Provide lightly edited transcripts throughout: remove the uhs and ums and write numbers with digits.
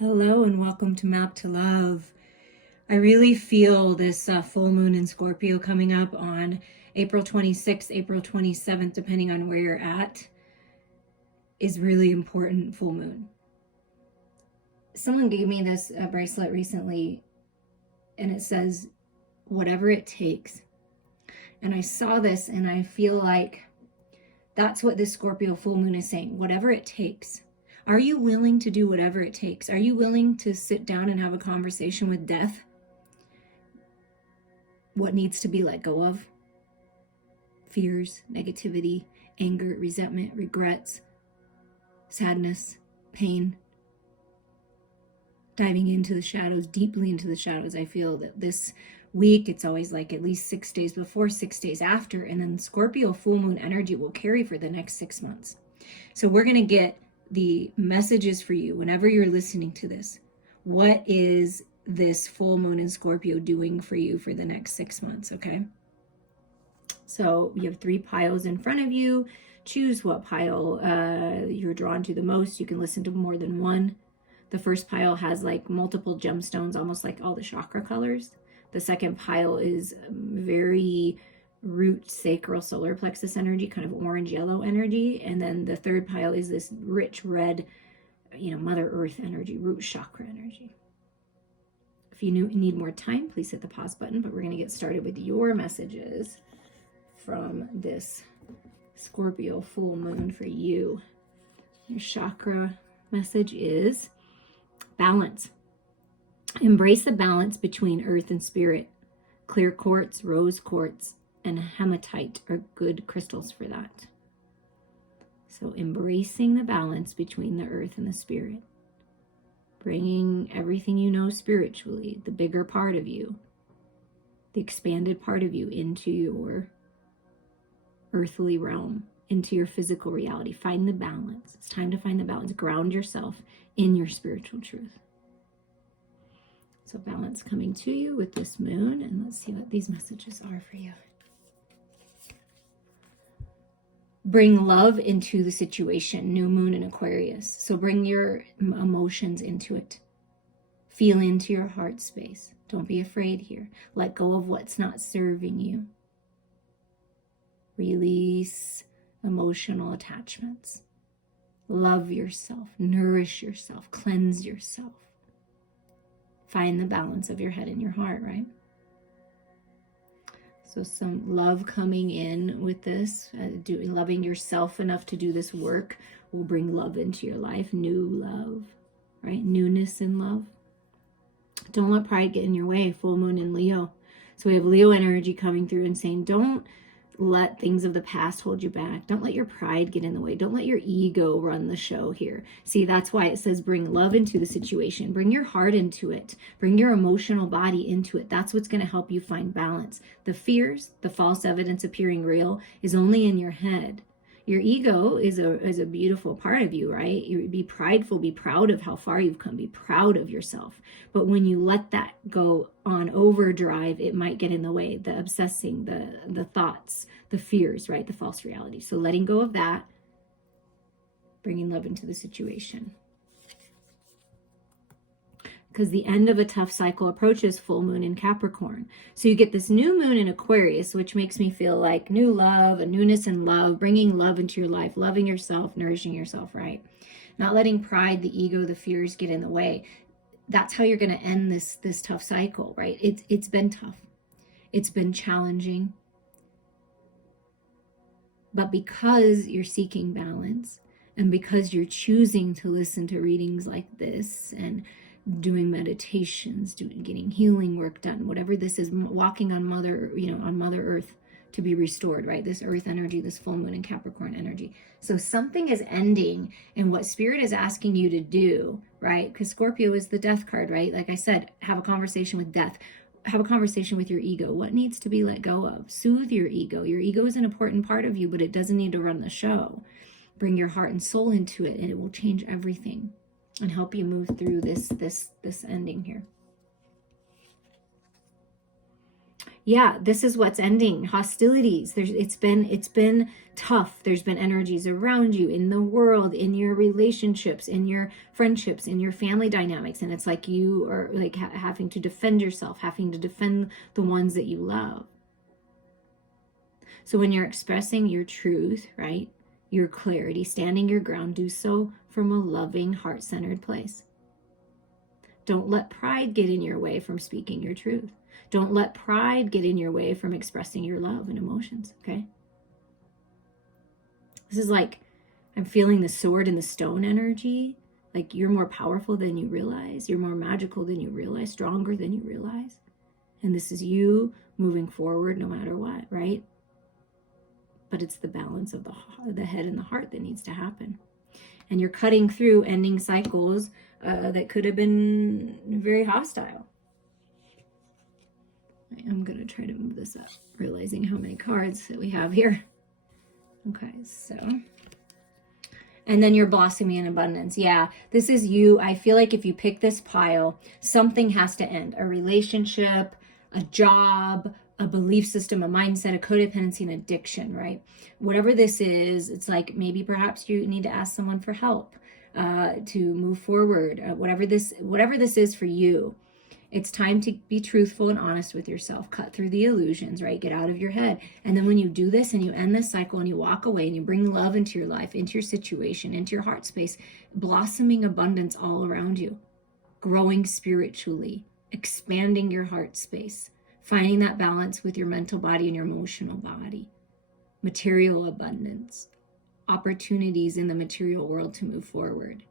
Hello and welcome to Map to Love. I really feel this full moon in Scorpio coming up on April 26th, April 27th, depending on where you're at, is really important full moon. Someone gave me this bracelet recently and it says, whatever it takes. And I saw this and I feel like that's what this Scorpio full moon is saying, whatever it takes. Are you willing to do whatever it takes? Are you willing to sit down and have a conversation with death? What needs to be let go of? Fears, negativity, anger, resentment, regrets, sadness, pain. Diving into the shadows, deeply into the shadows. I feel that this week, it's always like at least 6 days before, 6 days after, and then Scorpio full moon energy will carry for the next 6 months. So we're going to get the messages for you whenever you're listening to this. What is this full moon in Scorpio doing for you for the next 6 months? Okay. So you have 3 piles in front of you. Choose what pile you're drawn to the most. You can listen to more than one. The first pile has like multiple gemstones, almost like all the chakra colors. The second pile is very root, sacral, solar plexus energy, kind of orange yellow energy. And then the third pile is this rich red, Mother Earth energy, root chakra energy. If you need more time, please hit the pause button, but we're going to get started with your messages from this Scorpio full moon for you. Your chakra message is balance. Embrace the balance between earth and spirit. Clear quartz, rose quartz, and hematite are good crystals for that. So embracing the balance between the earth and the spirit. Bringing everything you know spiritually, the bigger part of you, the expanded part of you into your earthly realm, into your physical reality. Find the balance. It's time to find the balance. Ground yourself in your spiritual truth. So balance coming to you with this moon, and let's see what these messages are for you. Bring love into the situation, new moon in Aquarius. So bring your emotions into it. Feel into your heart space. Don't be afraid here. Let go of what's not serving you. Release emotional attachments. Love yourself, nourish yourself, cleanse yourself. Find the balance of your head and your heart, right? So some love coming in with this, loving yourself enough to do this work will bring love into your life, new love, right? Newness in love. Don't let pride get in your way, full moon in Leo. So we have Leo energy coming through and saying, don't let things of the past hold you back. Don't let your pride get in the way. Don't let your ego run the show here. See, that's why it says bring love into the situation. Bring your heart into it. Bring your emotional body into it. That's what's going to help you find balance. The fears, the false evidence appearing real is only in your head. Your ego is a beautiful part of you, right? You be prideful, be proud of how far you've come, be proud of yourself. But when you let that go on overdrive, it might get in the way, the obsessing, the thoughts, the fears, right? The false reality. So letting go of that, bringing love into the situation. Because the end of a tough cycle approaches full moon in Capricorn. So you get this new moon in Aquarius, which makes me feel like new love, a newness in love, bringing love into your life, loving yourself, nourishing yourself, right? Not letting pride, the ego, the fears get in the way. That's how you're going to end this tough cycle, right? It's been tough. It's been challenging. But because you're seeking balance and because you're choosing to listen to readings like this and doing meditations, getting healing work done, whatever this is, walking on Mother Earth to be restored, right? This earth energy, this full moon and Capricorn energy. So something is ending in what spirit is asking you to do, right? Because Scorpio is the death card, right? Like I said, have a conversation with death. Have a conversation with your ego. What needs to be let go of? Soothe your ego. Your ego is an important part of you, but it doesn't need to run the show. Bring your heart and soul into it, and it will change everything and help you move through this ending here. Yeah, this is what's ending. Hostilities. It's been tough. There's been energies around you, in the world, in your relationships, in your friendships, in your family dynamics, and it's like you are like having to defend yourself, having to defend the ones that you love. So when you're expressing your truth, right? Your clarity, standing your ground, do so from a loving, heart-centered place. Don't let pride get in your way from speaking your truth. Don't let pride get in your way from expressing your love and emotions, okay? This is like, I'm feeling the sword and the stone energy. Like you're more powerful than you realize. You're more magical than you realize, stronger than you realize. And this is you moving forward no matter what, right? But it's the balance of the head and the heart that needs to happen. And you're cutting through ending cycles that could have been very hostile. I'm going to try to move this up, realizing how many cards that we have here. Okay, so. And then you're blossoming in abundance. Yeah, this is you. I feel like if you pick this pile, something has to end. A relationship, a job, a belief system, a mindset, a codependency, an addiction, right? Whatever this is, it's like maybe perhaps you need to ask someone for help to move forward. Whatever this is for you. It's time to be truthful and honest with yourself. Cut through the illusions, right? Get out of your head. And then when you do this and you end this cycle and you walk away and you bring love into your life, into your situation, into your heart space, blossoming abundance all around you, growing spiritually, expanding your heart space, finding that balance with your mental body and your emotional body, material abundance, opportunities in the material world to move forward.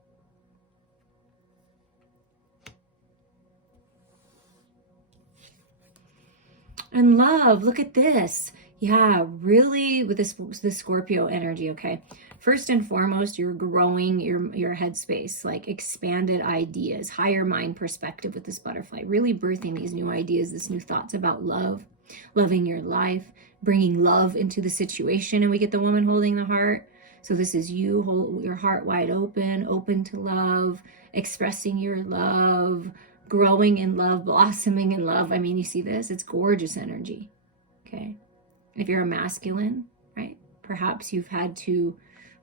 And love, look at this. Yeah, really with this Scorpio energy, okay? First and foremost, you're growing your headspace, like expanded ideas, higher mind perspective with this butterfly, really birthing these new ideas, this new thoughts about love, loving your life, bringing love into the situation. And we get the woman holding the heart. So this is you, hold your heart wide open, open to love, expressing your love, growing in love, blossoming in love. I mean, you see this? It's gorgeous energy, okay? If you're a masculine, right? Perhaps you've had to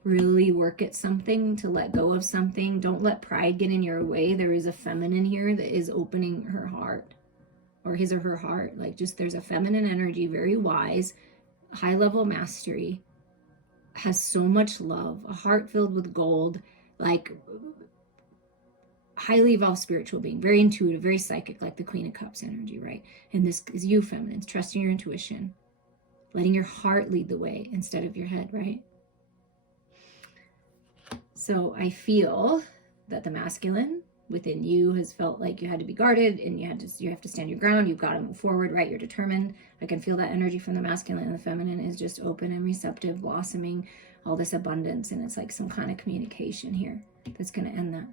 really work at something, to let go of something. Don't let pride get in your way. There is a feminine here that is opening her heart, or his or her heart. Like just there's a feminine energy, very wise, high level mastery, has so much love, a heart filled with gold, like highly evolved spiritual being, very intuitive, very psychic, like the Queen of Cups energy, right? And this is you, feminines, trusting your intuition, letting your heart lead the way instead of your head, right? So I feel that the masculine within you has felt like you had to be guarded and you have to stand your ground. You've got to move forward, right? You're determined. I can feel that energy from the masculine, and the feminine is just open and receptive, blossoming all this abundance. And it's like some kind of communication here that's going to end that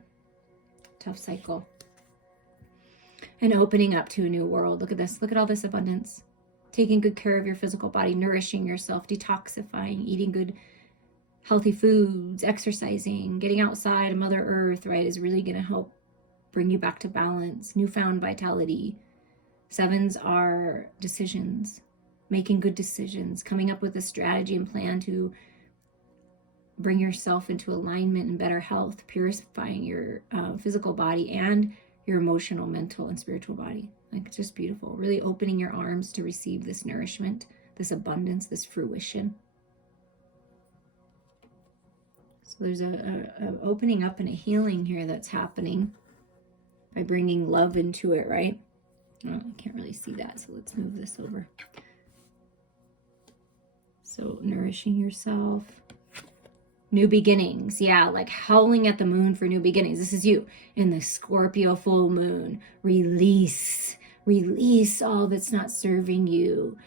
tough cycle and opening up to a new world. Look at this. Look at all this abundance. Taking good care of your physical body, nourishing yourself, detoxifying, eating good, healthy foods, exercising, getting outside of Mother Earth, right, is really going to help bring you back to balance, newfound vitality. Sevens are decisions, making good decisions, coming up with a strategy and plan to bring yourself into alignment and better health, purifying your physical body and your emotional, mental, and spiritual body. Like, it's just beautiful. Really opening your arms to receive this nourishment, this abundance, this fruition. So there's a opening up and a healing here that's happening by bringing love into it, right? Oh, I can't really see that, so let's move this over. So nourishing yourself. New beginnings. Yeah, like howling at the moon for new beginnings. This is you in the Scorpio full moon. Release all that's not serving you.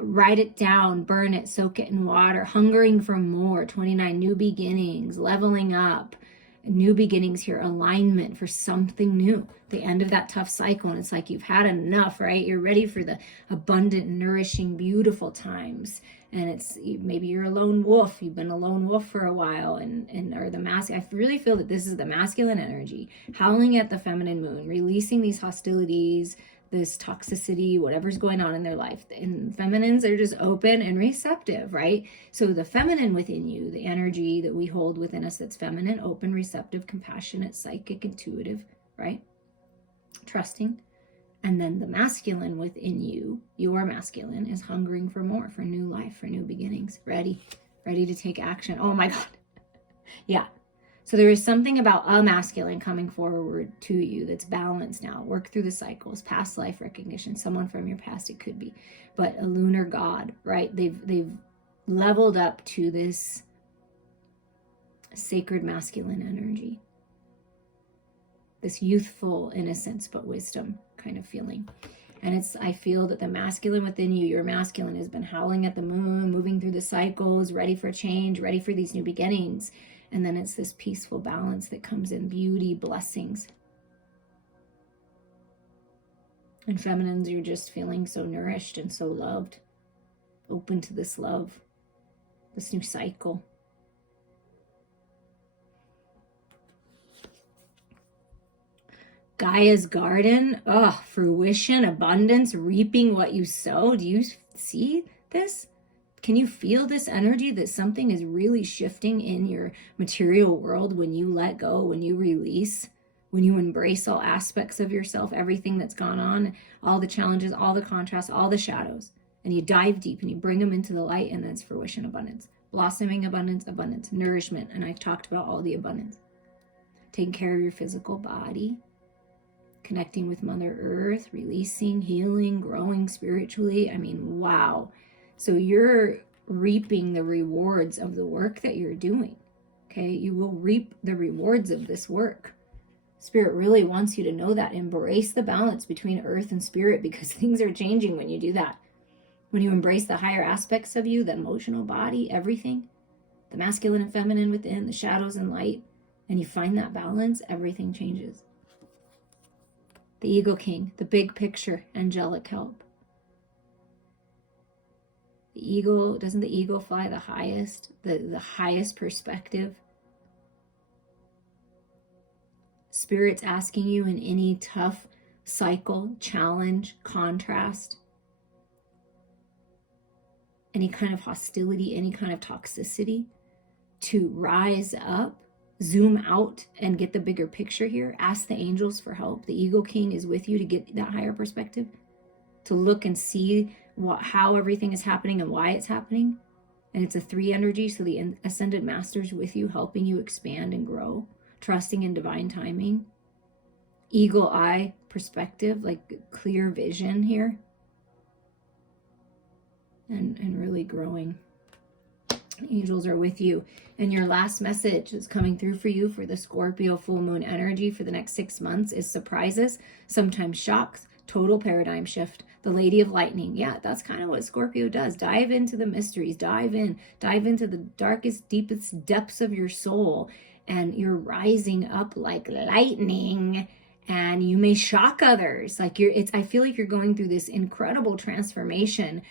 Write it down, burn it, soak it in water. Hungering for more. 29, new beginnings, leveling up. New beginnings here, alignment for something new. The end of that tough cycle, and it's like you've had enough, right? You're ready for the abundant, nourishing, beautiful times. And it's maybe you're a lone wolf. You've been a lone wolf for a while, or the masculine. I really feel that this is the masculine energy howling at the feminine moon, releasing these hostilities, this toxicity, whatever's going on in their life. And feminines are just open and receptive, right? So the feminine within you, the energy that we hold within us that's feminine, open, receptive, compassionate, psychic, intuitive, right? Trusting. And then the masculine within you, your masculine, is hungering for more, for new life, for new beginnings, ready to take action. Oh my God. Yeah. So there is something about a masculine coming forward to you that's balanced now. Work through the cycles, past life recognition, someone from your past it could be, but a lunar god, right? They've leveled up to this sacred masculine energy, this youthful innocence but wisdom kind of feeling. And I feel that the masculine within you, your masculine, has been howling at the moon, moving through the cycles, ready for change, ready for these new beginnings. And then it's this peaceful balance that comes in, beauty, blessings. And feminines, you're just feeling so nourished and so loved, open to this love, this new cycle. Gaia's garden, fruition, abundance, reaping what you sow. Do you see this? Can you feel this energy that something is really shifting in your material world when you let go, when you release, when you embrace all aspects of yourself, everything that's gone on, all the challenges, all the contrasts, all the shadows, and you dive deep and you bring them into the light, and that's fruition, abundance, blossoming, abundance, nourishment. And I've talked about all the abundance. Taking care of your physical body, connecting with Mother Earth, releasing, healing, growing spiritually. I mean, wow. So you're reaping the rewards of the work that you're doing, okay? You will reap the rewards of this work. Spirit really wants you to know that. Embrace the balance between earth and spirit, because things are changing when you do that. When you embrace the higher aspects of you, the emotional body, everything, the masculine and feminine within, the shadows and light, and you find that balance, everything changes. The Eagle King, the big picture, angelic help. The eagle, doesn't the eagle fly the highest, the highest perspective? Spirit's asking you in any tough cycle, challenge, contrast, any kind of hostility, any kind of toxicity, to rise up, zoom out, and get the bigger picture here. Ask the angels for help. The Eagle King is with you to get that higher perspective, to look and see how everything is happening and why it's happening. And it's a 3 energy, so the ascended masters with you, helping you expand and grow, trusting in divine timing. Eagle eye perspective, like clear vision here, and really growing. Angels are with you. And your last message is coming through for you for the Scorpio full moon energy for the next 6 months is surprises, sometimes shocks, total paradigm shift. The Lady of Lightning. Yeah, that's kind of what Scorpio does. Dive into the mysteries, dive into the darkest, deepest depths of your soul, and you're rising up like lightning, and you may shock others. Like I feel like you're going through this incredible transformation,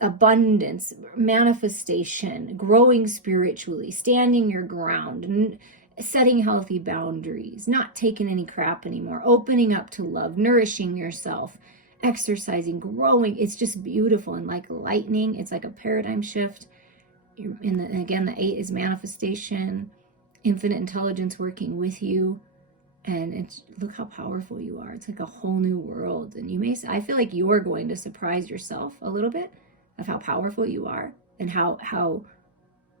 abundance, manifestation, growing spiritually, standing your ground, and setting healthy boundaries, not taking any crap anymore, opening up to love, nourishing yourself, exercising, growing. It's just beautiful. And like lightning, it's like a paradigm shift. Again, the 8 is manifestation, infinite intelligence working with you. And look how powerful you are. It's like a whole new world. And I feel like you're going to surprise yourself a little bit of how powerful you are, and how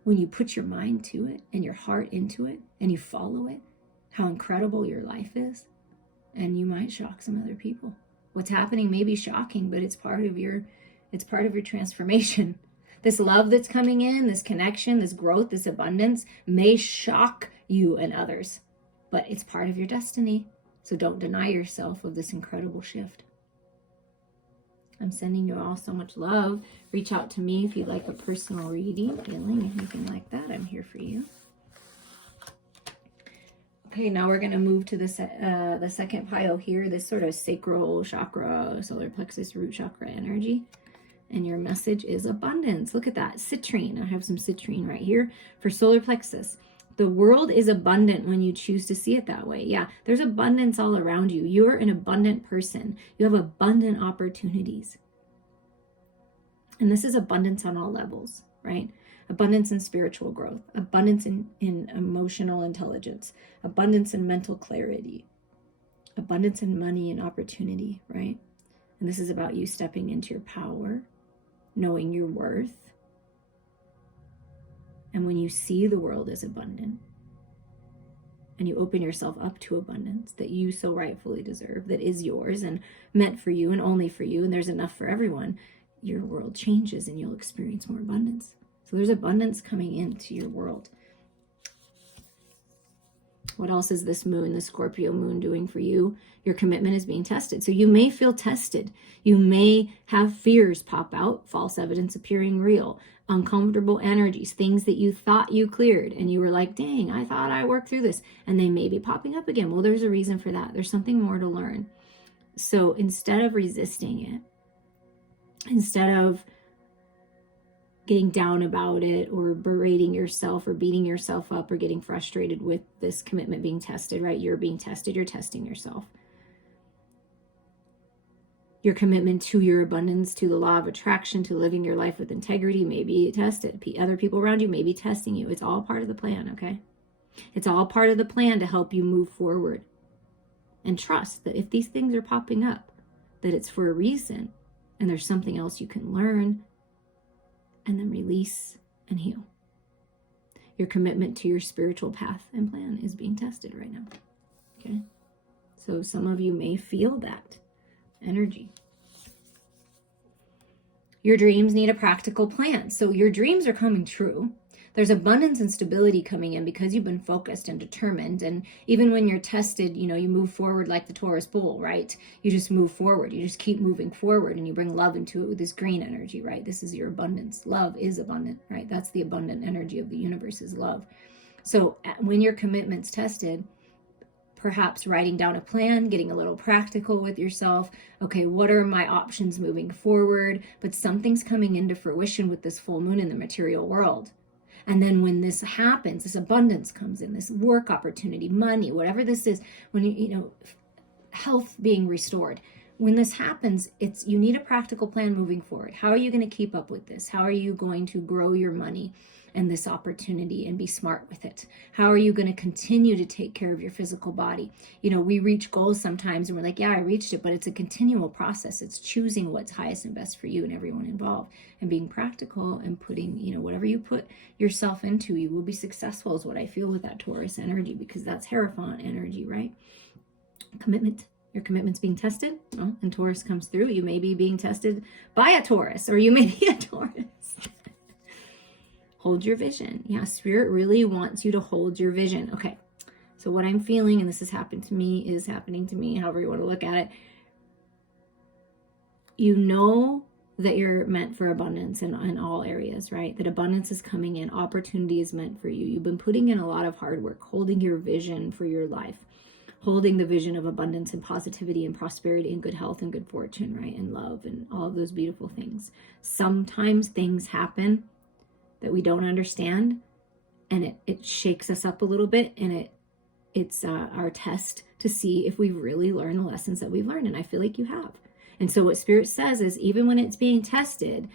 when you put your mind to it and your heart into it and you follow it, how incredible your life is. And you might shock some other people. What's happening may be shocking, but it's part of your transformation. This love that's coming in, this connection, this growth, this abundance may shock you and others, but it's part of your destiny. So don't deny yourself of this incredible shift. I'm sending you all so much love. Reach out to me if you'd like a personal reading, healing, anything like that. I'm here for you. Okay, now we're going to move to the second pile here, this sort of sacral chakra, solar plexus, root chakra energy. And your message is abundance. Look at that, citrine. I have some citrine right here for solar plexus. The world is abundant when you choose to see it that way. Yeah, there's abundance all around you. You're an abundant person. You have abundant opportunities. And this is abundance on all levels, right? Abundance in spiritual growth, abundance in emotional intelligence, abundance in mental clarity, abundance in money and opportunity, right? And this is about you stepping into your power, knowing your worth. And when you see the world as abundant and you open yourself up to abundance that you so rightfully deserve, that is yours and meant for you and only for you, and there's enough for everyone, your world changes and you'll experience more abundance. So there's abundance coming into your world. What else is this moon, the Scorpio moon, doing for you? Your commitment is being tested. So you may feel tested. You may have fears pop out, false evidence appearing real, uncomfortable energies, things that you thought you cleared and you were like, dang, I thought I worked through this. And they may be popping up again. Well, there's a reason for that. There's something more to learn. So instead of resisting it, instead of getting down about it or berating yourself or beating yourself up or getting frustrated with this commitment being tested, right? You're being tested, you're testing yourself. Your commitment to your abundance, to the law of attraction, to living your life with integrity may be tested. Other people around you may be testing you. It's all part of the plan, okay? It's all part of the plan to help you move forward. And trust that if these things are popping up, that it's for a reason and there's something else you can learn and then release and heal. Your commitment to your spiritual path and plan is being tested right now. Okay? So some of you may feel that energy. Your dreams need a practical plan. So your dreams are coming true. There's abundance and stability coming in because you've been focused and determined. And even when you're tested, you move forward like the Taurus bull, right? You just move forward. You just keep moving forward and you bring love into it with this green energy, right? This is your abundance. Love is abundant, right? That's the abundant energy of the universe is love. So when your commitment's tested, perhaps writing down a plan, getting a little practical with yourself. Okay, what are my options moving forward? But something's coming into fruition with this full moon in the material world. And then when this happens, this abundance comes in, this work opportunity, money, whatever this is, when health being restored. When this happens, you need a practical plan moving forward. How are you going to keep up with this? How are you going to grow your money and this opportunity and be smart with it? How are you going to continue to take care of your physical body? We reach goals sometimes and we're like, yeah, I reached it, but it's a continual process. It's choosing what's highest and best for you and everyone involved and being practical and putting, whatever you put yourself into, you will be successful is what I feel with that Taurus energy, because that's Hierophant energy, right? Commitment. Your commitment's being tested. Well, and Taurus comes through. You may be being tested by a Taurus, or you may be a Taurus. Hold your vision. Yeah, Spirit really wants you to hold your vision. Okay, so what I'm feeling, and this has happened to me, is happening to me, however you want to look at it. You know that you're meant for abundance in all areas, right? That abundance is coming in. Opportunity is meant for you. You've been putting in a lot of hard work, holding your vision for your life. Holding the vision of abundance and positivity and prosperity and good health and good fortune, right? And love and all of those beautiful things. Sometimes things happen that we don't understand and it shakes us up a little bit, and it's our test to see if we've really learned the lessons that we've learned. And I feel like you have. And so what Spirit says is, even when it's being tested,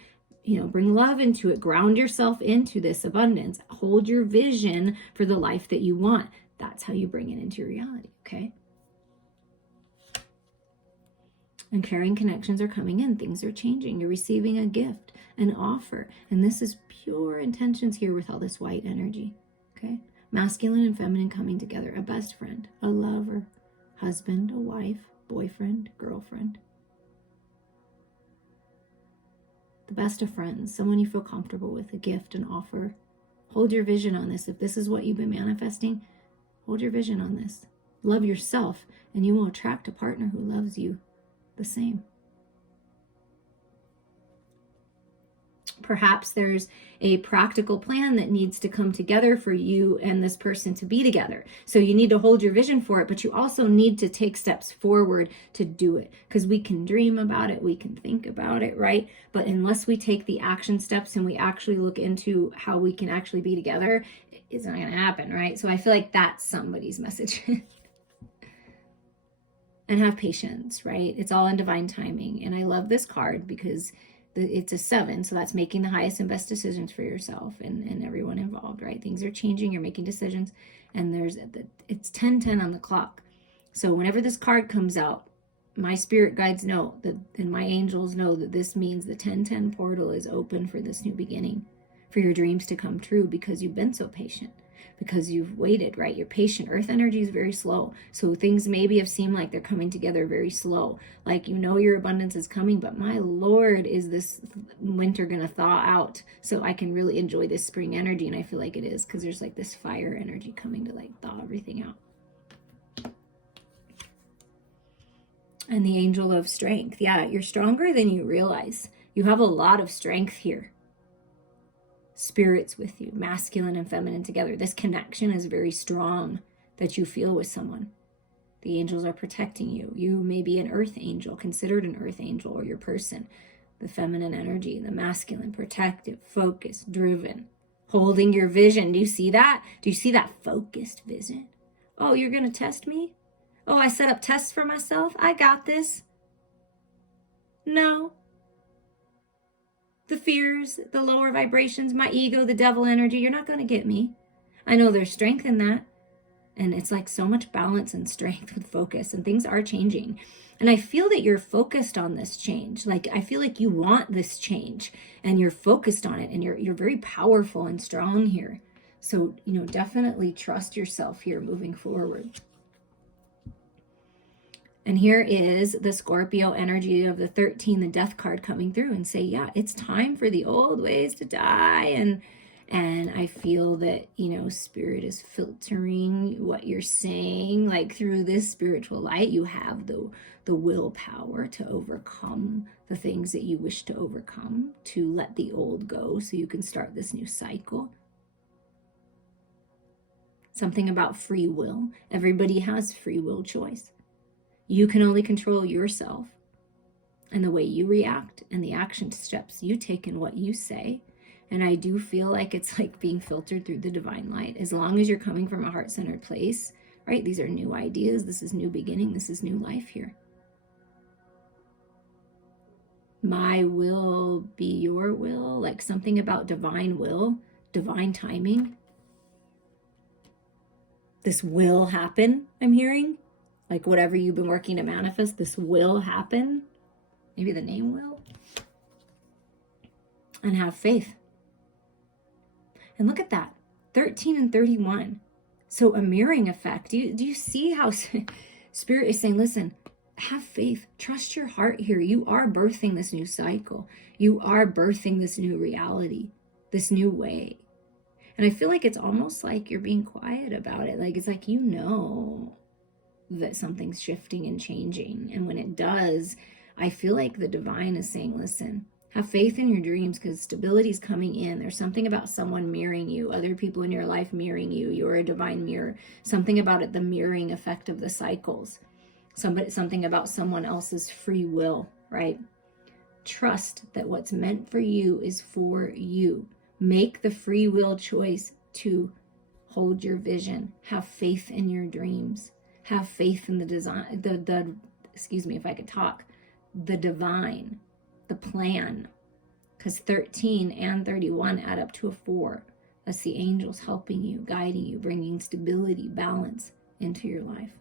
bring love into it, ground yourself into this abundance, hold your vision for the life that you want. That's how you bring it into your reality, okay? And caring connections are coming in. Things are changing. You're receiving a gift, an offer. And this is pure intentions here with all this white energy, okay? Masculine and feminine coming together. A best friend, a lover, husband, a wife, boyfriend, girlfriend. The best of friends, someone you feel comfortable with, a gift, an offer. Hold your vision on this. If this is what you've been manifesting, hold your vision on this. Love yourself, and you will attract a partner who loves you the same. Perhaps there's a practical plan that needs to come together for you and this person to be together. So you need to hold your vision for it, but you also need to take steps forward to do it, because we can dream about it, we can think about it, right? But unless we take the action steps and we actually look into how we can actually be together, it's not going to happen, right? So I feel like that's somebody's message. And have patience, right? It's all in divine timing. And I love this card because it's a 7. So that's making the highest and best decisions for yourself and everyone involved, right? Things are changing. You're making decisions. And it's 10:10 on the clock. So whenever this card comes out, my spirit guides know that, and my angels know that this means the 10:10 portal is open for this new beginning, for your dreams to come true, because you've been so patient, because you've waited, right? You're patient. Earth energy is very slow. So things maybe have seemed like they're coming together very slow. Like, your abundance is coming, but my Lord, is this winter going to thaw out so I can really enjoy this spring energy? And I feel like it is, because there's like this fire energy coming to like thaw everything out. And the angel of strength. Yeah, you're stronger than you realize. You have a lot of strength here. Spirits with you, masculine and feminine together. This connection is very strong that you feel with someone. The angels are protecting you. You may be an earth angel, considered an earth angel, or your person. The feminine energy, the masculine, protective, focused, driven, holding your vision. Do you see that? Do you see that focused vision? Oh, you're going to test me? Oh, I set up tests for myself? I got this. No. The fears, the lower vibrations, my ego, the devil energy, you're not going to get me. I know there's strength in that. And it's like so much balance and strength with focus, and things are changing. And I feel that you're focused on this change. Like, I feel like you want this change and you're focused on it, and you're very powerful and strong here. So, definitely trust yourself here moving forward. And here is the Scorpio energy of the 13, the death card, coming through and say, yeah, it's time for the old ways to die. And I feel that, spirit is filtering what you're saying. Like, through this spiritual light, you have the willpower to overcome the things that you wish to overcome, to let the old go so you can start this new cycle. Something about free will. Everybody has free will choice. You can only control yourself and the way you react and the action steps you take and what you say. And I do feel like it's like being filtered through the divine light. As long as you're coming from a heart-centered place, right? These are new ideas. This is new beginning. This is new life here. My will be your will. Like something about divine will, divine timing. This will happen, I'm hearing. Like whatever you've been working to manifest, this will happen. Maybe the name will. And have faith. And look at that, 13 and 31. So a mirroring effect. Do you see how Spirit is saying, listen, have faith, trust your heart here. You are birthing this new cycle. You are birthing this new reality, this new way. And I feel like it's almost like you're being quiet about it. Like, it's like, that something's shifting and changing. And when it does, I feel like the divine is saying, listen, have faith in your dreams, because stability is coming in. There's something about someone mirroring you, other people in your life mirroring you. You're a divine mirror. Something about it, the mirroring effect of the cycles. Something about someone else's free will, right? Trust that what's meant for you is for you. Make the free will choice to hold your vision. Have faith in your dreams. Have faith in the design, excuse me if I could talk, the divine, the plan. Because 13 and 31 add up to a 4. That's the angels helping you, guiding you, bringing stability, balance into your life.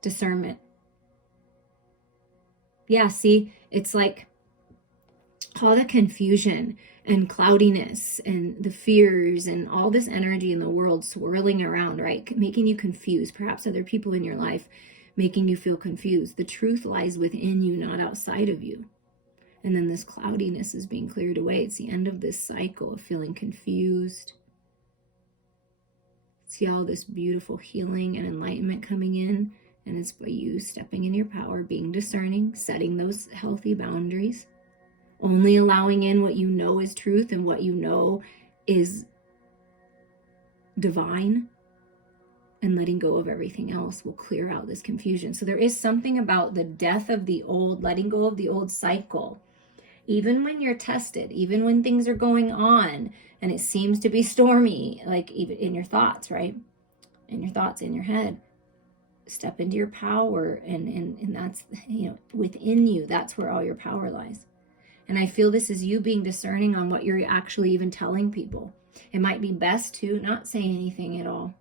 Discernment. Yeah, see, it's like all the confusion and cloudiness and the fears and all this energy in the world swirling around, right? Making you confused. Perhaps other people in your life making you feel confused. The truth lies within you, not outside of you. And then this cloudiness is being cleared away. It's the end of this cycle of feeling confused. See all this beautiful healing and enlightenment coming in. And it's by you stepping in your power, being discerning, setting those healthy boundaries. Only allowing in what you know is truth and what you know is divine, and letting go of everything else will clear out this confusion. So there is something about the death of the old, letting go of the old cycle, even when you're tested, even when things are going on and it seems to be stormy, like even in your thoughts, right? In your thoughts, in your head, step into your power, and that's, within you, that's where all your power lies. And I feel this is you being discerning on what you're actually even telling people. It might be best to not say anything at all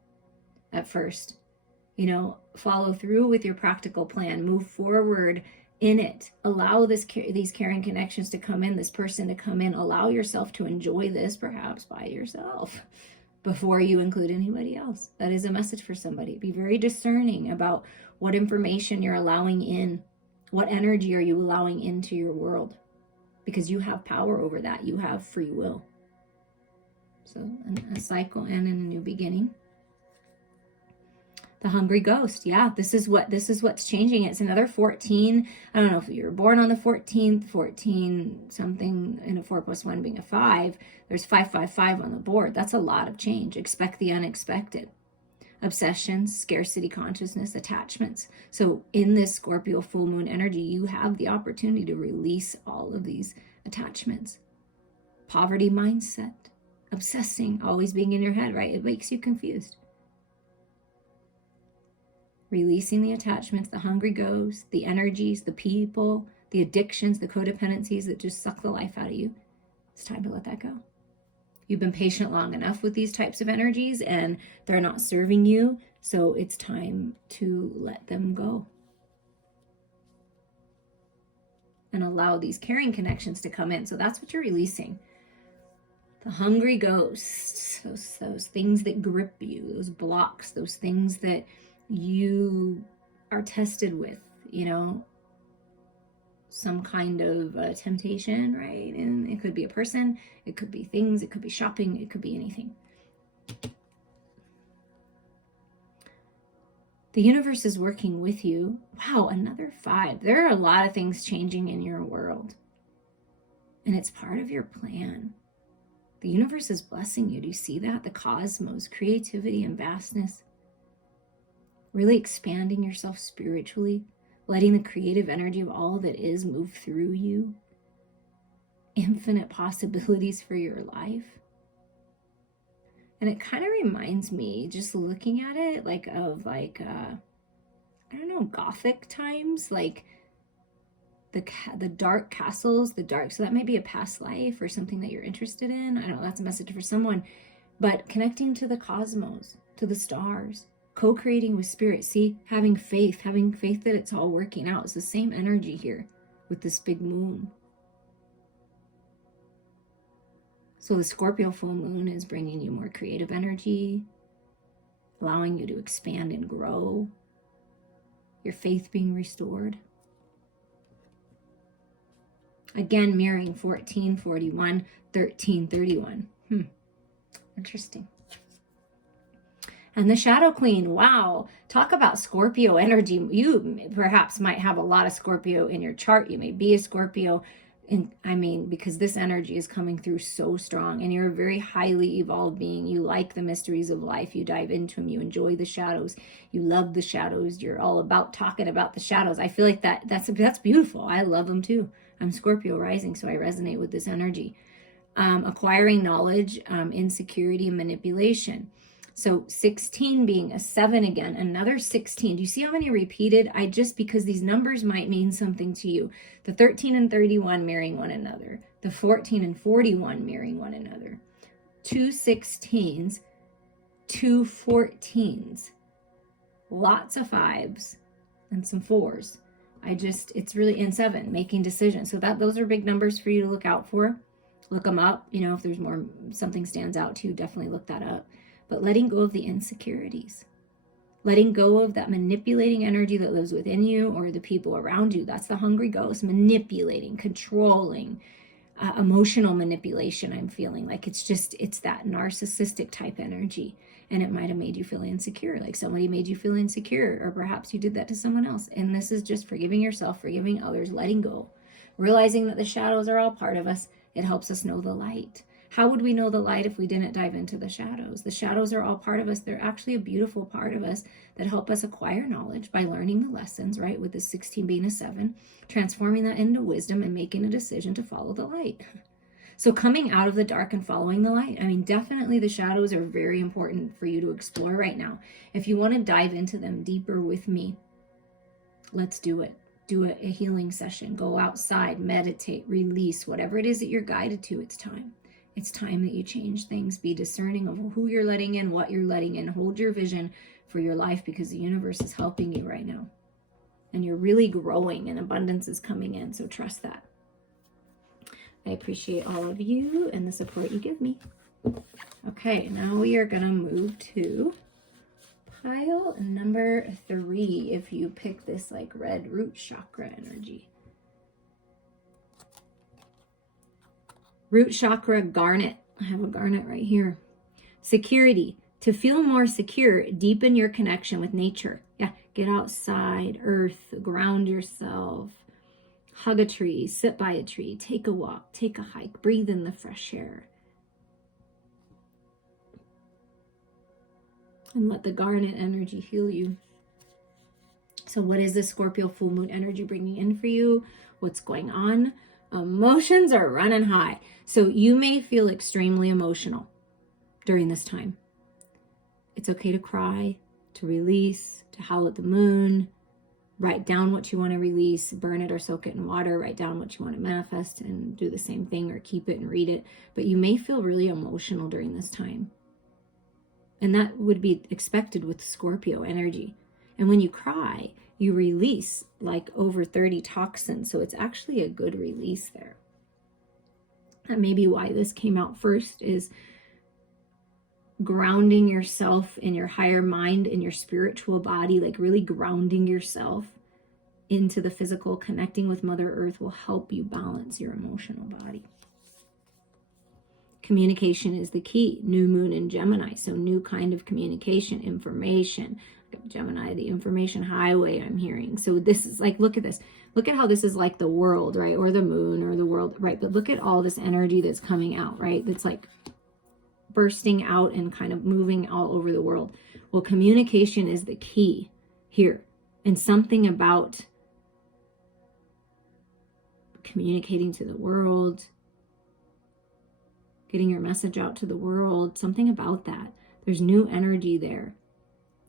at first. Follow through with your practical plan, move forward in it, allow these caring connections to come in, this person to come in, allow yourself to enjoy this perhaps by yourself before you include anybody else. That is a message for somebody. Be very discerning about what information you're allowing in, what energy are you allowing into your world, because you have power over that. You have free will. So a cycle and in a new beginning. The hungry ghost. Yeah, this is what's changing. It's another 14. I don't know if you were born on the 14th, 14 something, and a 4 + 1 being a 5. There's 555 on the board. That's a lot of change. Expect the unexpected. Obsessions, scarcity consciousness, attachments. So in this Scorpio full moon energy, you have the opportunity to release all of these attachments. Poverty mindset, obsessing, always being in your head, right? It makes you confused. Releasing the attachments, the hungry ghosts, the energies, the people, the addictions, the codependencies that just suck the life out of you. It's time to let that go. You've been patient long enough with these types of energies and they're not serving you, so it's time to let them go. And allow these caring connections to come in. So that's what you're releasing. The hungry ghosts, those things that grip you, those blocks, those things that you are tested with, some kind of temptation, right? And it could be a person, it could be things, it could be shopping, it could be anything. The universe is working with you. Wow, another 5. There are a lot of things changing in your world. And it's part of your plan. The universe is blessing you. Do you see that? The cosmos, creativity and vastness. Really expanding yourself spiritually, letting the creative energy of all that is move through you. Infinite possibilities for your life. And it kind of reminds me, just looking at it, I don't know, Gothic times, like the dark castles, so that may be a past life or something that you're interested in. I don't know, that's a message for someone. But connecting to the cosmos, to the stars, co-creating with spirit. See, having faith that it's all working out. It's the same energy here with this big moon. So the Scorpio full moon is bringing you more creative energy, allowing you to expand and grow, your faith being restored. Again, mirroring 14, 41, 13, 31. Interesting. And the Shadow Queen, wow. Talk about Scorpio energy. You perhaps might have a lot of Scorpio in your chart. You may be a Scorpio. Because this energy is coming through so strong, and you're a very highly evolved being. You like the mysteries of life. You dive into them. You enjoy the shadows. You love the shadows. You're all about talking about the shadows. I feel like that's beautiful. I love them too. I'm Scorpio rising, so I resonate with this energy. Acquiring knowledge, insecurity, and manipulation. So 16 being a 7 again, another 16. Do you see how many repeated? Because these numbers might mean something to you. The 13 and 31 mirroring one another. The 14 and 41 mirroring one another. 2 16s, 2 14s. Lots of 5s and some 4s. It's really in 7, making decisions. So those are big numbers for you to look out for. Look them up. If there's more, something stands out to you, definitely look that up. But letting go of the insecurities, letting go of that manipulating energy that lives within you or the people around you. That's the hungry ghost, manipulating, controlling, emotional manipulation. I'm feeling like it's that narcissistic type energy. And it might have made you feel insecure, like somebody made you feel insecure, or perhaps you did that to someone else. And this is just forgiving yourself, forgiving others, letting go, realizing that the shadows are all part of us. It helps us know the light. How would we know the light if we didn't dive into the shadows? The shadows are all part of us. They're actually a beautiful part of us that help us acquire knowledge by learning the lessons, right? With the 16 being a 7, transforming that into wisdom and making a decision to follow the light. So coming out of the dark and following the light, I mean, definitely the shadows are very important for you to explore right now. If you want to dive into them deeper with me, let's do it. Do a healing session. Go outside, meditate, release, whatever it is that you're guided to, it's time. It's time that you change things. Be discerning of who you're letting in, what you're letting in. Hold your vision for your life because the universe is helping you right now. And you're really growing and abundance is coming in. So trust that. I appreciate all of you and the support you give me. Okay, now we are going to move to pile number 3 if you pick this like red root chakra energy. Root chakra garnet. I have a garnet right here. Security. To feel more secure, deepen your connection with nature. Yeah, get outside, earth, ground yourself. Hug a tree, sit by a tree, take a walk, take a hike, breathe in the fresh air. And let the garnet energy heal you. So what is the Scorpio full moon energy bringing in for you? What's going on? Emotions are running high. So you may feel extremely emotional during this time. It's okay to cry, to release, to howl at the moon, write down what you want to release, burn it or soak it in water, write down what you want to manifest and do the same thing or keep it and read it. But you may feel really emotional during this time. And that would be expected with Scorpio energy. And when you cry, you release like over 30 toxins. So it's actually a good release there. That may be why this came out first, is grounding yourself in your higher mind, in your spiritual body, like really grounding yourself into the physical, connecting with Mother Earth will help you balance your emotional body. Communication is the key. New moon in Gemini. So new kind of communication, information. Gemini, the information highway I'm hearing. So this is like, look at this. Look at how this is like the world, right? Or the moon or the world, right? But look at all this energy that's coming out, right? That's like bursting out and kind of moving all over the world. Well, communication is the key here. And something about communicating to the world, getting your message out to the world, something about that. There's new energy there.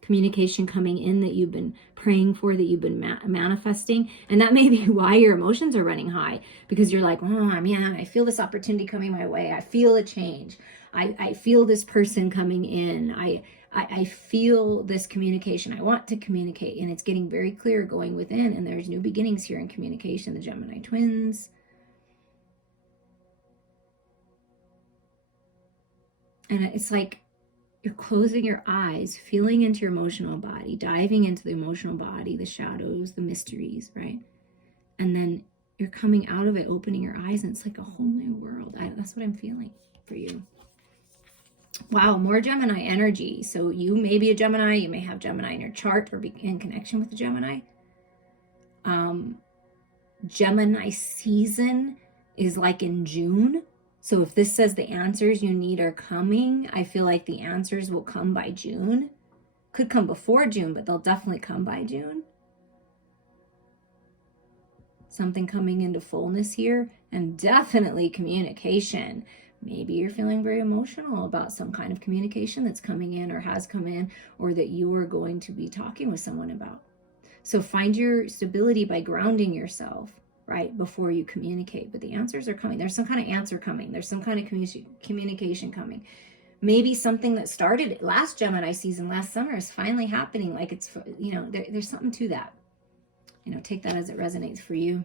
Communication coming in that you've been praying for, that you've been manifesting. And that may be why your emotions are running high, because you're like, oh man, I feel this opportunity coming my way. I feel a change. I feel this person coming in. I feel this communication. I want to communicate, and it's getting very clear going within. And there's new beginnings here in communication. The Gemini twins. And it's like you're closing your eyes, feeling into your emotional body, diving into the emotional body, the shadows, the mysteries, right? And then you're coming out of it, opening your eyes, and it's like a whole new world. That's what I'm feeling for you. Wow, more Gemini energy. So you may be a Gemini. You may have Gemini in your chart or be in connection with the Gemini. Gemini season is like in June. So if this says the answers you need are coming, I feel like the answers will come by June. Could come before June, but they'll definitely come by June. Something coming into fullness here, and definitely communication. Maybe you're feeling very emotional about some kind of communication that's coming in or has come in, or that you are going to be talking with someone about. So find your stability by grounding yourself, right, before you communicate. But the answers are coming. There's some kind of answer coming. There's some kind of communication coming. Maybe something that started last Gemini season, last summer, is finally happening. Like it's, there's something to that. Take that as it resonates for you.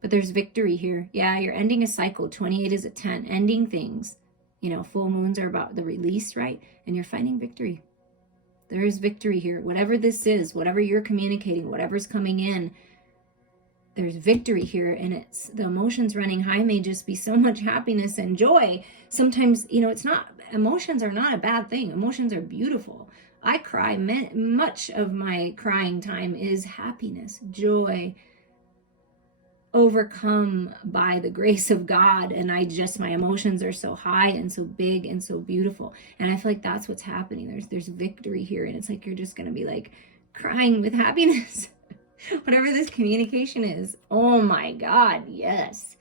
But there's victory here. Yeah, you're ending a cycle. 28 is a 10. Ending things. Full moons are about the release, right? And you're finding victory. There is victory here. Whatever this is, whatever you're communicating, whatever's coming in, there's victory here. And it's the emotions running high may just be so much happiness and joy. Sometimes, it's not, emotions are not a bad thing. Emotions are beautiful. I cry. Much of my crying time is happiness, joy. overcome by the grace of God. And my emotions are so high and so big and so beautiful. And I feel like that's what's happening. There's victory here. And it's like, you're just going to be like crying with happiness. Whatever this communication is. Oh my God. Yes.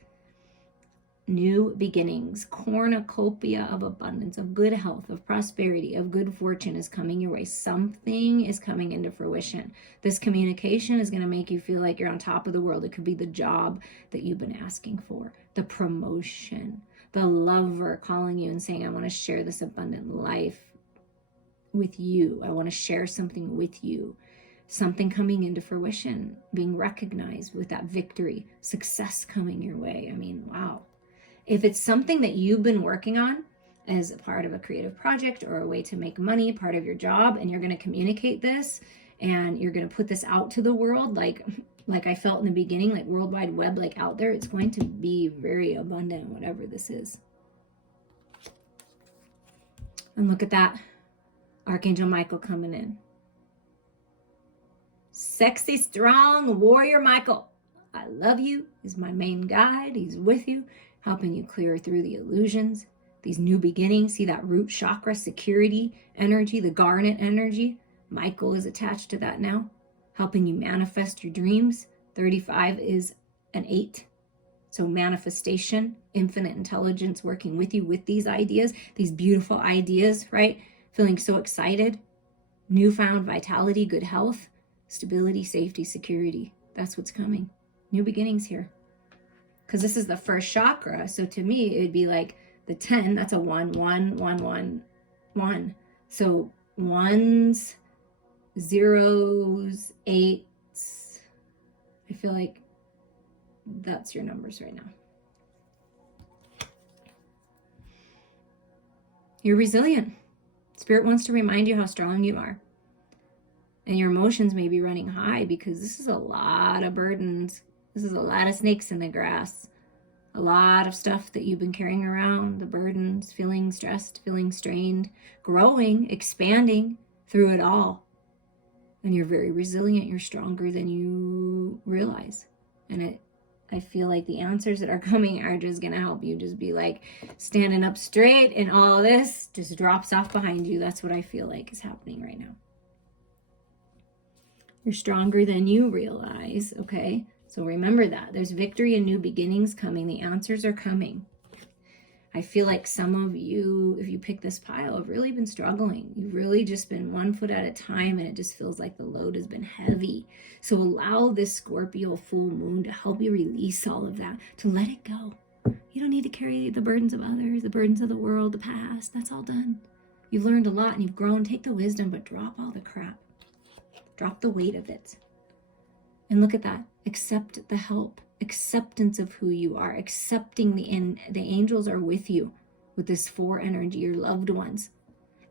New beginnings, cornucopia of abundance, of good health, of prosperity, of good fortune is coming your way. Something is coming into fruition. This communication is going to make you feel like you're on top of the world. It could be the job that you've been asking for, the promotion, the lover calling you and saying, I want to share this abundant life with you. I want to share something with you. Something coming into fruition, being recognized with that victory, success coming your way. I mean, wow. If it's something that you've been working on as a part of a creative project or a way to make money, part of your job, and you're going to communicate this and you're going to put this out to the world, like I felt in the beginning, like World Wide Web, like out there, it's going to be very abundant, whatever this is. And look at that. Archangel Michael coming in. Sexy, strong warrior Michael. I love you. He's my main guide. He's with you, helping you clear through the illusions, these new beginnings. See that root chakra, security energy, the garnet energy. Michael is attached to that now, helping you manifest your dreams. 35 is an 8. So manifestation, infinite intelligence working with you with these ideas, these beautiful ideas, right? Feeling so excited. Newfound vitality, good health, stability, safety, security. That's what's coming. New beginnings here. Because this is the first chakra. So to me, it would be like the 10, that's a 1, 1, 1, 1, 1. So 1s, 0s, 8s. I feel like that's your numbers right now. You're resilient. Spirit wants to remind you how strong you are. And your emotions may be running high because this is a lot of burdens. This is a lot of snakes in the grass. A lot of stuff that you've been carrying around, the burdens, feeling stressed, feeling strained, growing, expanding through it all. And you're very resilient. You're stronger than you realize. And I feel like the answers that are coming are just going to help you just be like standing up straight, and all of this just drops off behind you. That's what I feel like is happening right now. You're stronger than you realize, okay? So remember that. There's victory and new beginnings coming. The answers are coming. I feel like some of you, if you pick this pile, have really been struggling. You've really just been one foot at a time, and it just feels like the load has been heavy. So allow this Scorpio full moon to help you release all of that, to let it go. You don't need to carry the burdens of others, the burdens of the world, the past. That's all done. You've learned a lot and you've grown. Take the wisdom, but drop all the crap. Drop the weight of it. And look at that. Accept the help. Acceptance of who you are. Accepting the angels are with you with this 4 energy, your loved ones.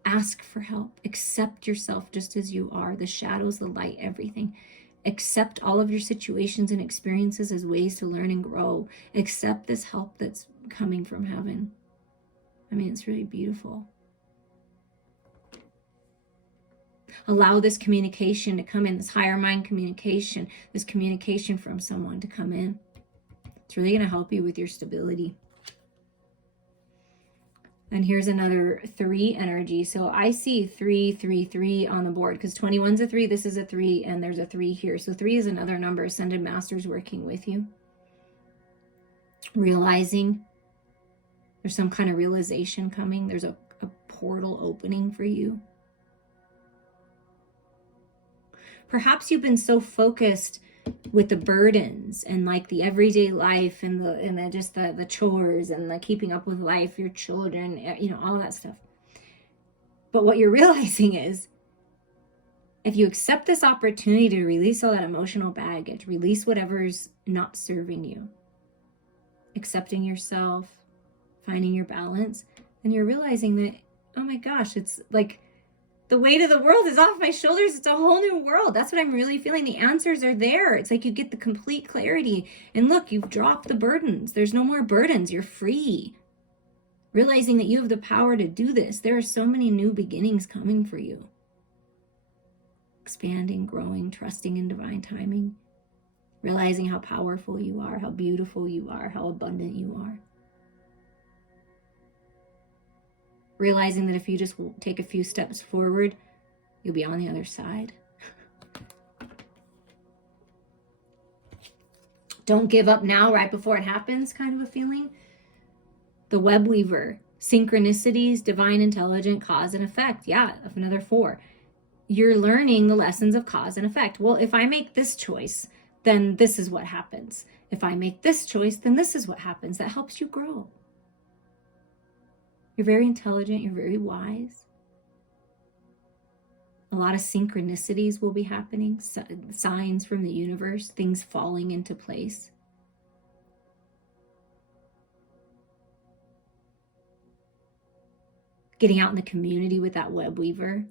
Ask for help. Accept yourself just as you are. The shadows, the light, everything. Accept all of your situations and experiences as ways to learn and grow. Accept this help that's coming from heaven. I mean, it's really beautiful. Allow this communication to come in, this higher mind communication, this communication from someone to come in. It's really going to help you with your stability. And here's another 3 energy. So I see 3, 3, 3 on the board because 21's a 3, this is a 3, and there's a 3 here. So 3 is another number. Ascended Masters working with you. Realizing there's some kind of realization coming. There's a portal opening for you. Perhaps you've been so focused with the burdens and like the everyday life and the chores and the keeping up with life, your children, you know, all that stuff. But what you're realizing is, if you accept this opportunity to release all that emotional baggage, release whatever's not serving you, accepting yourself, finding your balance, then you're realizing that, oh my gosh, it's like, the weight of the world is off my shoulders. It's a whole new world. That's what I'm really feeling. The answers are there. It's like you get the complete clarity. And look, you've dropped the burdens. There's no more burdens. You're free. Realizing that you have the power to do this. There are so many new beginnings coming for you. Expanding, growing, trusting in divine timing. realizing how powerful you are, how beautiful you are, how abundant you are. Realizing that if you just take a few steps forward, you'll be on the other side. Don't give up now, right before it happens, kind of a feeling. The web weaver, synchronicities, divine intelligent, cause and effect. Yeah, another 4. You're learning the lessons of cause and effect. Well, if I make this choice, then this is what happens. If I make this choice, then this is what happens. That helps you grow. You're very intelligent. You're very wise. A lot of synchronicities will be happening, signs from the universe, things falling into place. Getting out in the community with that web weaver,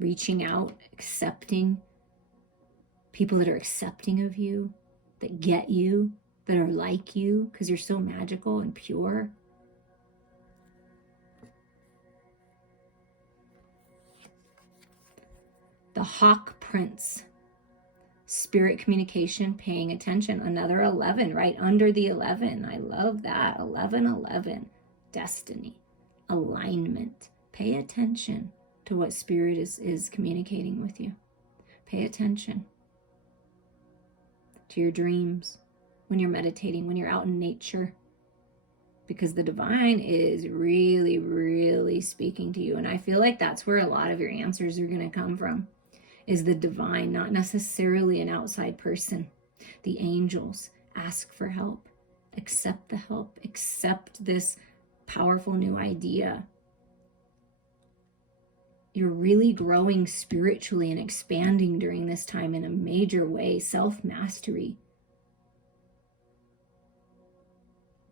reaching out, accepting people that are accepting of you, that get you, that are like you, because you're so magical and pure. The Hawk Prince, spirit communication, paying attention. Another 11, right under the 11. I love that. 11, destiny, alignment. Pay attention to what spirit is communicating with you. Pay attention to your dreams when you're meditating, when you're out in nature, because the divine is really, really speaking to you. And I feel like that's where a lot of your answers are going to come from, is the divine, not necessarily an outside person. The angels. Ask for help. Accept the help. Accept this powerful new idea. You're really growing spiritually and expanding during this time in a major way. Self-mastery.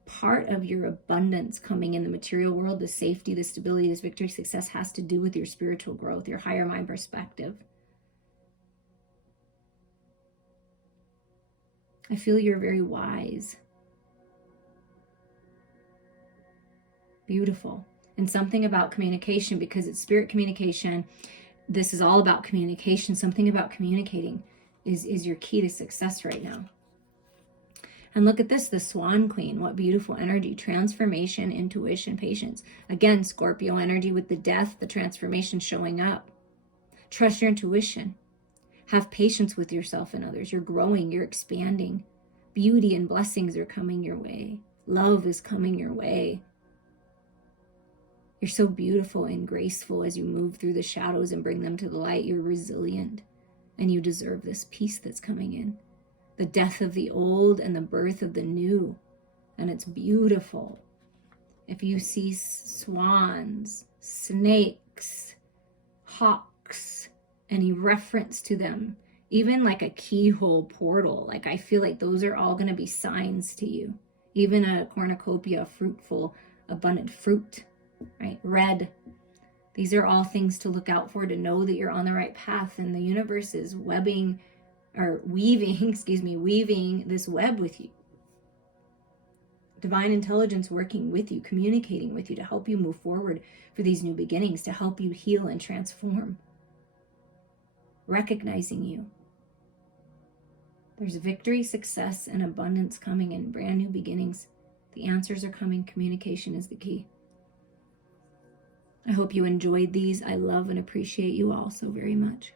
Part of your abundance coming in the material world, the safety, the stability, this victory, success, has to do with your spiritual growth, your higher mind perspective. I feel you're very wise. Beautiful. And something about communication, because it's spirit communication. This is all about communication. Something about communicating is your key to success right now. And look at this, the Swan Queen. What beautiful energy. Transformation, intuition, patience. Again, Scorpio energy with the death, the transformation showing up. Trust your intuition. Have patience with yourself and others. You're growing, you're expanding. Beauty and blessings are coming your way. Love is coming your way. You're so beautiful and graceful as you move through the shadows and bring them to the light. You're resilient, and you deserve this peace that's coming in. The death of the old and the birth of the new. And it's beautiful. If you see swans, snakes, hawks, any reference to them, even like a keyhole portal, like I feel like those are all going to be signs to you. Even a cornucopia, fruitful, abundant fruit, right? Red. These are all things to look out for, to know that you're on the right path, and the universe is weaving this web with you. Divine intelligence working with you, communicating with you to help you move forward for these new beginnings, to help you heal and transform. Recognizing you. There's victory, success, and abundance coming in, brand new beginnings. The answers are coming. Communication is the key. I hope you enjoyed these. I love and appreciate you all so very much.